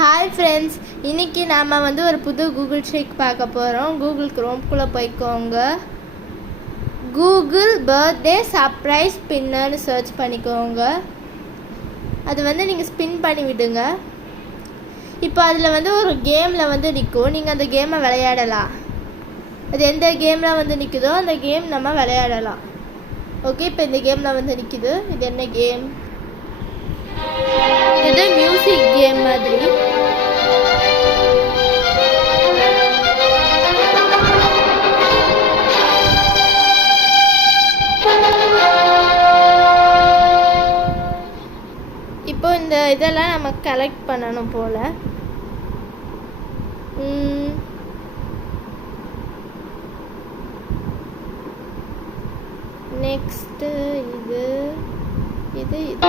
Hi friends, இன்றைக்கி நாம் வந்து ஒரு புது கூகுள் ஷேக் பார்க்க போகிறோம். கூகுள் குரோம்குள்ளே போய்க்கோங்க. கூகுள் பர்த்டே சர்ப்ரைஸ் ஸ்பின்னர்னு சர்ச் பண்ணிக்கோங்க. அது வந்து நீங்கள் ஸ்பின் பண்ணி விடுங்க. இப்போ அதில் வந்து ஒரு கேமில் வந்து நிற்கும். நீங்கள் அந்த கேமை விளையாடலாம். அது எந்த கேமில் வந்து நிற்குதோ அந்த கேம் நம்ம விளையாடலாம். ஓகே, இப்போ இந்த கேமில் வந்து நிற்குது. இது என்ன கேம்? இது மியூசிக் கேம் மாதிரி. இப்போ இந்த இதெல்லாம் நம்ம கலெக்ட் பண்ணணும் போல. நெக்ஸ்ட்டு இது இது இது